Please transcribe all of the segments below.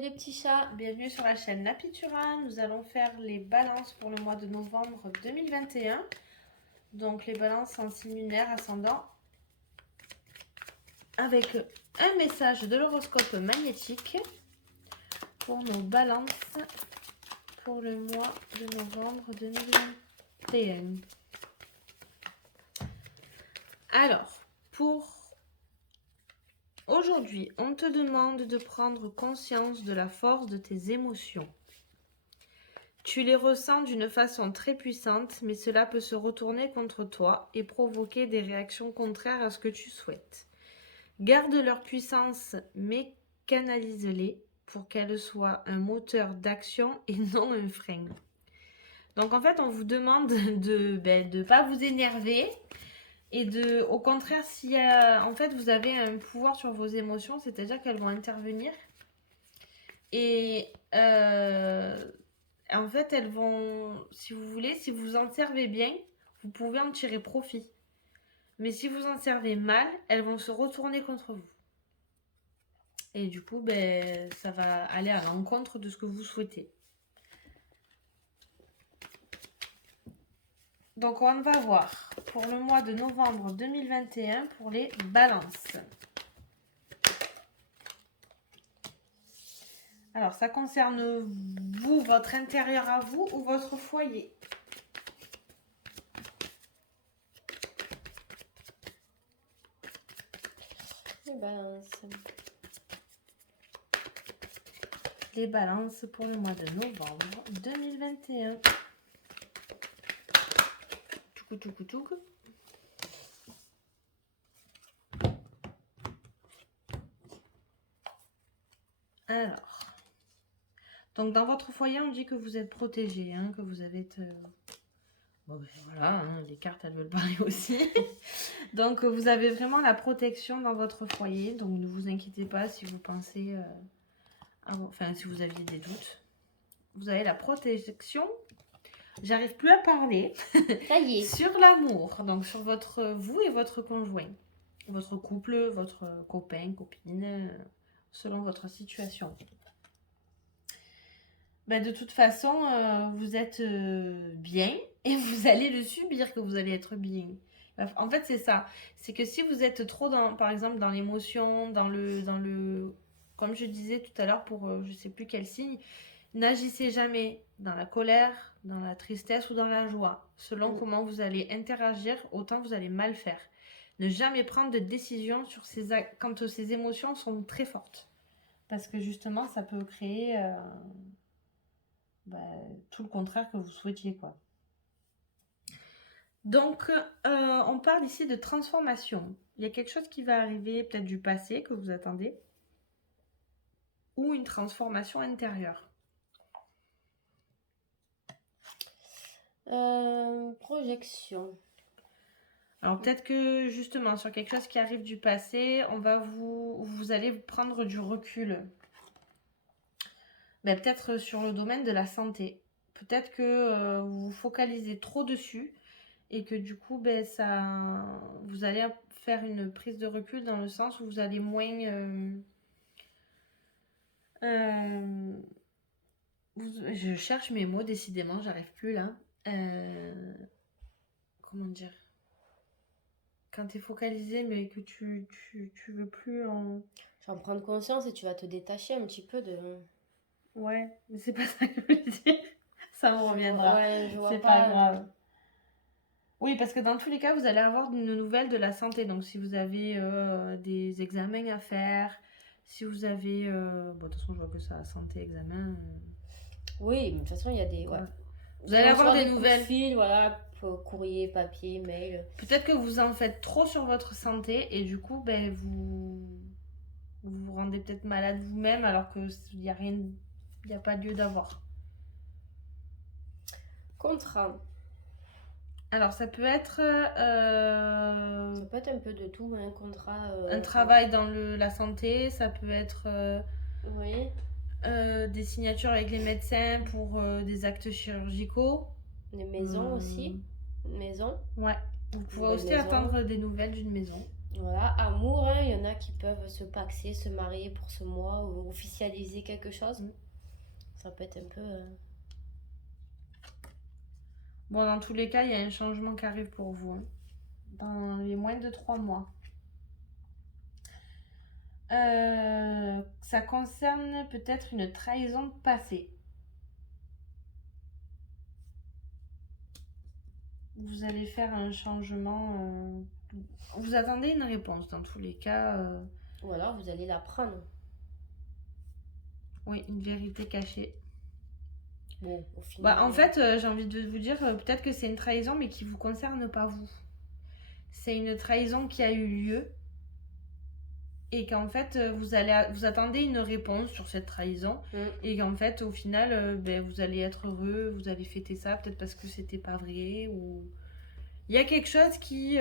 les petits chats, bienvenue sur la chaîne Napitura. Nous allons faire les balances pour le mois de novembre 2021. Donc les balances en signe lunaire ascendant avec un message de l'horoscope magnétique pour nos balances pour le mois de novembre 2021. Alors, pour aujourd'hui, on te demande de prendre conscience de la force de tes émotions. Tu les ressens d'une façon très puissante, mais cela peut se retourner contre toi et provoquer des réactions contraires à ce que tu souhaites. Garde leur puissance, mais canalise-les pour qu'elles soient un moteur d'action et non un frein. Donc en fait, on vous demande de ne pas vous énerver et au contraire, si en fait vous avez un pouvoir sur vos émotions, c'est-à-dire qu'elles vont intervenir et en fait, elles vont, si vous voulez, si vous en servez bien, vous pouvez en tirer profit. Mais si vous en servez mal, elles vont se retourner contre vous. Et du coup, ça va aller à l'encontre de ce que vous souhaitez. Donc, on va voir pour le mois de novembre 2021 pour les balances. Alors, ça concerne vous, votre intérieur à vous ou votre foyer. Les balances pour le mois de novembre 2021. Toukou. Alors, donc dans votre foyer, on dit que vous êtes protégé, hein, que vous avez... Bon, voilà, hein, les cartes, elles veulent parler aussi. Donc, vous avez vraiment la protection dans votre foyer. Donc, ne vous inquiétez pas si vous pensez... enfin, si vous aviez des doutes. Vous avez la protection. J'arrive plus à parler. Ça y est. Sur l'amour. Donc, sur vous et votre conjoint. Votre couple, votre copain, copine, selon votre situation. De toute façon, vous êtes bien et vous allez le subir que vous allez être bien. En fait, c'est ça. C'est que si vous êtes trop, par exemple, dans l'émotion, dans le... Comme je disais tout à l'heure pour je sais plus quel signe, n'agissez jamais dans la colère, dans la tristesse ou dans la joie. Selon comment vous allez interagir, autant vous allez mal faire. Ne jamais prendre de décision sur quand ces émotions sont très fortes. Parce que justement, ça peut créer... tout le contraire que vous souhaitiez, quoi. Donc, on parle ici de transformation. Il y a quelque chose qui va arriver, peut-être du passé que vous attendez, ou une transformation intérieure. Projection. Alors, peut-être que, justement, sur quelque chose qui arrive du passé, vous allez prendre du recul. Peut-être sur le domaine de la santé. Peut-être que vous vous focalisez trop dessus et que du coup, vous allez faire une prise de recul dans le sens où vous allez moins... je cherche mes mots, décidément, j'arrive plus là. Comment dire? Quand tu es focalisé mais que tu veux plus en... Tu vas en prendre conscience et tu vas te détacher un petit peu de... Ouais, mais c'est pas ça que je veux dire. Ça me reviendra. Ouais, je vois c'est pas grave. Oui, parce que dans tous les cas, vous allez avoir une nouvelle de la santé. Donc, si vous avez des examens à faire, si vous avez... de toute façon, je vois que ça, santé, examen... Oui, mais de toute façon, il y a des... Ouais. Vous allez avoir des nouvelles. Fil, voilà, courrier, papier, mail. Peut-être que vous en faites trop sur votre santé et du coup, vous vous rendez peut-être malade vous-même alors qu'il n'y a rien... Il n'y a pas lieu d'avoir. Contrat. Alors, ça peut être... Ça peut être un peu de tout, un contrat... un travail dans la santé, ça peut être... oui. Des signatures avec les médecins pour des actes chirurgicaux. Des maisons aussi. Une maison. Ouais. Vous pouvez aussi attendre des nouvelles d'une maison. Voilà, amour, hein, il y en a qui peuvent se paxer, se marier pour ce mois ou officialiser quelque chose. Ça peut être un peu... Bon, dans tous les cas, il y a un changement qui arrive pour vous, hein, dans les moins de 3 mois. Ça concerne peut-être une trahison passée. Vous allez faire un changement. Vous attendez une réponse dans tous les cas. Ou alors vous allez la prendre. Oui, une vérité cachée. Bon, au final... En fait, j'ai envie de vous dire, peut-être que c'est une trahison, mais qui ne vous concerne pas vous. C'est une trahison qui a eu lieu. Et qu'en fait, vous attendez une réponse sur cette trahison. Et qu'en fait, au final, vous allez être heureux, vous allez fêter ça, peut-être parce que c'était pas vrai. Ou il y a quelque chose qui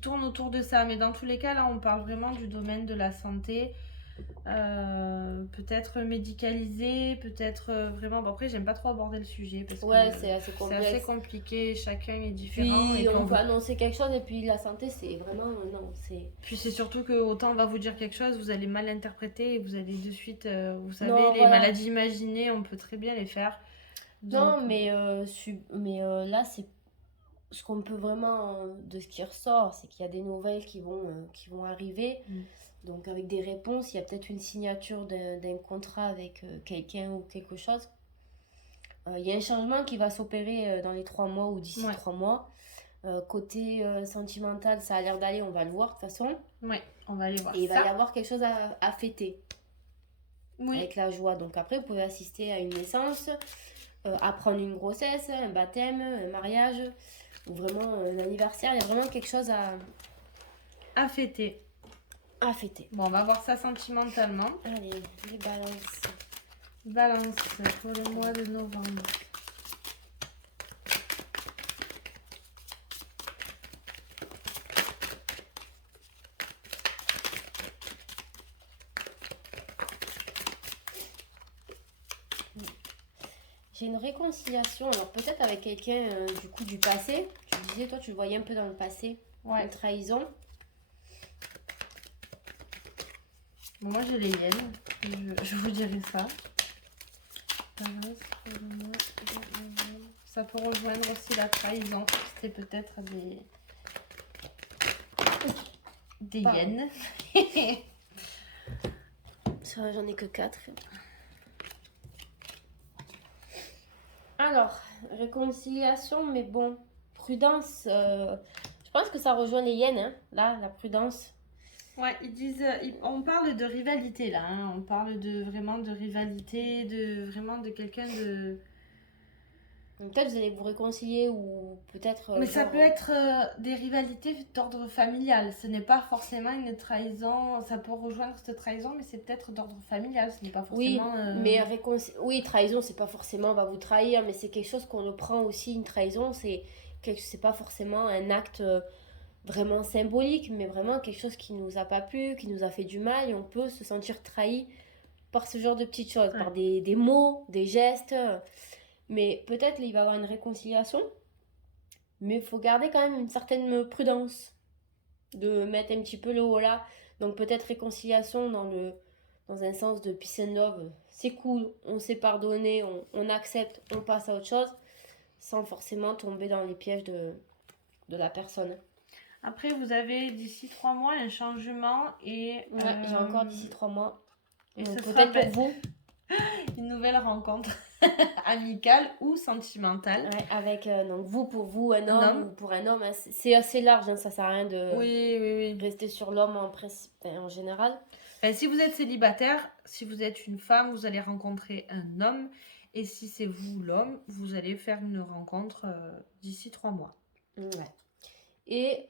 tourne autour de ça. Mais dans tous les cas, là, on parle vraiment du domaine de la santé. Peut-être médicalisé, peut-être vraiment... Bon, après, j'aime pas trop aborder le sujet parce que c'est assez complexe. C'est assez compliqué, chacun est différent. Puis on peut annoncer quelque chose et puis la santé, c'est vraiment... non, c'est... Puis c'est surtout que autant on va vous dire quelque chose, vous allez mal interpréter et vous allez de suite... vous savez, Non, les voilà. maladies imaginées, on peut très bien les faire. Donc, non, mais là, c'est... Ce qu'on peut vraiment... de ce qui ressort, c'est qu'il y a des nouvelles qui vont arriver. Donc avec des réponses, il y a peut-être une signature d'un contrat avec quelqu'un ou quelque chose. Il y a un changement qui va s'opérer dans les 3 mois ou d'ici 3 mois. Côté sentimental, ça a l'air d'aller, on va le voir de toute façon. Ouais, on va aller voir ça. Et il va y avoir quelque chose à fêter. Oui. Avec la joie. Donc après, vous pouvez assister à une naissance, apprendre une grossesse, un baptême, un mariage, ou vraiment un anniversaire. Il y a vraiment quelque chose à fêter. À fêter. Bon, on va voir ça sentimentalement. Allez, les balances. Balance pour le mois de novembre. J'ai une réconciliation, alors peut-être avec quelqu'un du coup du passé. Tu disais, toi, tu le voyais un peu dans le passé. Ouais. Une trahison. Bon, moi, j'ai les hyènes. Je vous dirai ça. Ça peut rejoindre aussi la trahison. C'était peut-être des hyènes. Ça, j'en ai que 4. Alors, réconciliation, mais bon, prudence. Je pense que ça rejoint les hyènes, hein, là, la prudence. Ouais, ils disent, on parle de rivalité là, hein, on parle vraiment de rivalité, vraiment de quelqu'un de... Peut-être vous allez vous réconcilier ou peut-être... Mais ça peut être des rivalités d'ordre familial, ce n'est pas forcément une trahison, ça peut rejoindre cette trahison, mais c'est peut-être d'ordre familial, ce n'est pas forcément... Oui, trahison, c'est pas forcément on va vous trahir, mais c'est quelque chose qu'on le prend aussi, une trahison, c'est pas forcément un acte... vraiment symbolique, mais vraiment quelque chose qui nous a pas plu, qui nous a fait du mal, et on peut se sentir trahi par ce genre de petites choses, par des mots, des gestes. Mais peut-être il va y avoir une réconciliation, mais il faut garder quand même une certaine prudence, de mettre un petit peu le haut là. Donc peut-être réconciliation dans un sens de peace and love, c'est cool, on s'est pardonné, on accepte, on passe à autre chose, sans forcément tomber dans les pièges de la personne. Après, vous avez d'ici 3 mois un changement et... Ouais, j'ai encore d'ici 3 mois. Et ce peut-être sera pour vous. Une nouvelle rencontre amicale ou sentimentale. Ouais, avec donc vous pour vous, un homme ou pour un homme. Hein, c'est assez large, hein, ça sert à rien de rester sur l'homme en général. Si vous êtes célibataire, si vous êtes une femme, vous allez rencontrer un homme. Et si c'est vous l'homme, vous allez faire une rencontre d'ici 3 mois. Ouais. Et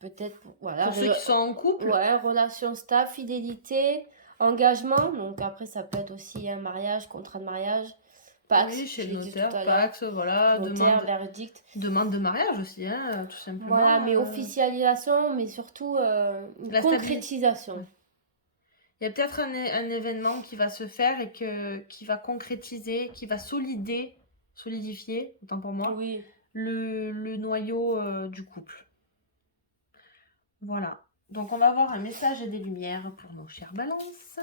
peut-être voilà, pour ceux qui sont en couple. Ouais, relation stable, fidélité, engagement. Donc après, ça peut être aussi un mariage, contrat de mariage. Pax, oui, chez le notaire, Pax, voilà. Notaire, verdict. Demande de mariage aussi, hein, tout simplement. Voilà, mais officialisation, mais surtout une concrétisation. Il y a peut-être un événement qui va se faire et qui va concrétiser, qui va solidifier, autant pour moi. Oui. le noyau du couple. Voilà. Donc on va avoir un message des lumières pour nos chères balances.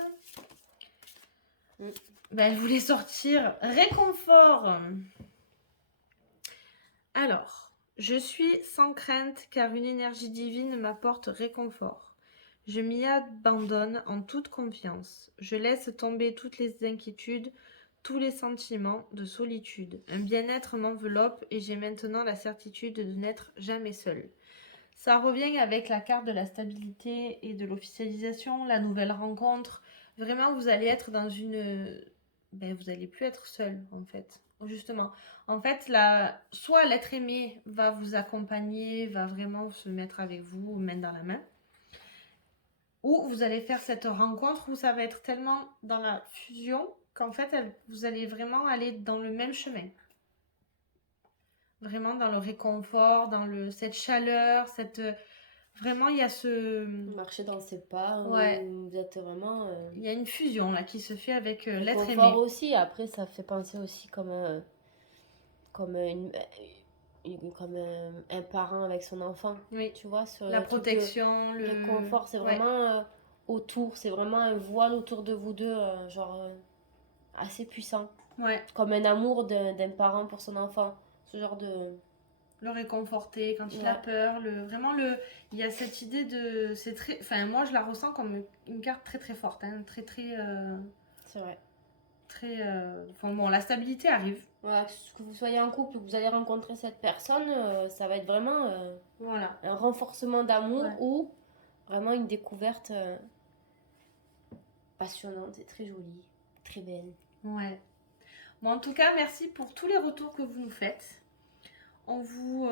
Ben, je voulais sortir réconfort. Alors, je suis sans crainte car une énergie divine m'apporte réconfort. Je m'y abandonne en toute confiance. Je laisse tomber toutes les inquiétudes, tous les sentiments de solitude. Un bien-être m'enveloppe et j'ai maintenant la certitude de n'être jamais seule. Ça revient avec la carte de la stabilité et de l'officialisation, la nouvelle rencontre. Vraiment, vous allez être dans une... Ben, vous n'allez plus être seul, en fait. Justement. En fait, soit l'être aimé va vous accompagner, va vraiment se mettre avec vous, main dans la main. Ou vous allez faire cette rencontre où ça va être tellement dans la fusion qu'en fait, vous allez vraiment aller dans le même chemin. Vraiment dans le réconfort, dans cette chaleur, vraiment, il y a ce... Marcher dans ses pas, Ouais. vous êtes vraiment... Il y a une fusion là qui se fait avec le l'être confort aimé. aussi, après ça fait penser aussi comme un parent avec son enfant. Oui. Tu vois, sur La protection, le réconfort, c'est vraiment autour, c'est vraiment un voile autour de vous deux, assez puissant. Ouais. Comme un amour d'un parent pour son enfant. Ce genre de... Le réconforter quand il a peur. Il y a cette idée de... C'est très... Enfin, moi, je la ressens comme une carte très très forte. Hein, très très... C'est vrai. Très... Enfin, bon, la stabilité arrive. Voilà, que vous soyez en couple, que vous allez rencontrer cette personne, ça va être vraiment voilà. un renforcement d'amour ou vraiment une découverte passionnante et très jolie, très belle. Ouais. Bon, en tout cas, merci pour tous les retours que vous nous faites. On vous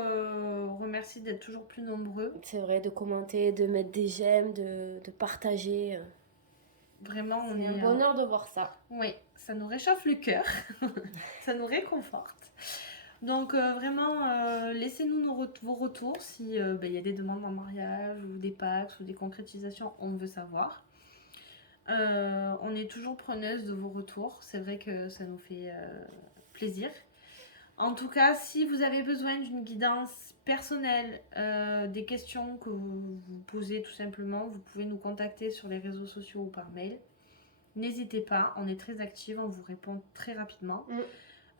remercie d'être toujours plus nombreux. C'est vrai, de commenter, de mettre des j'aime, de partager. Vraiment, c'est un bonheur de voir ça. Oui, ça nous réchauffe le cœur. Ça nous réconforte. Donc vraiment, laissez-nous vos retours si il y a des demandes en mariage ou des packs ou des concrétisations, on veut savoir. On est toujours preneuse de vos retours. C'est vrai que ça nous fait plaisir. En tout cas, si vous avez besoin d'une guidance personnelle, des questions que vous posez tout simplement, vous pouvez nous contacter sur les réseaux sociaux ou par mail. N'hésitez pas, on est très active, on vous répond très rapidement.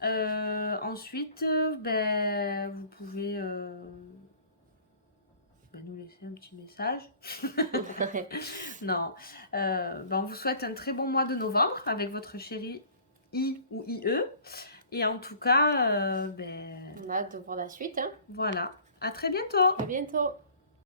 Ensuite, vous pouvez nous laisser un petit message. Non. On vous souhaite un très bon mois de novembre avec votre chéri I ou IE. Et en tout cas, on a hâte de voir la suite. Hein. Voilà. À très bientôt. À bientôt.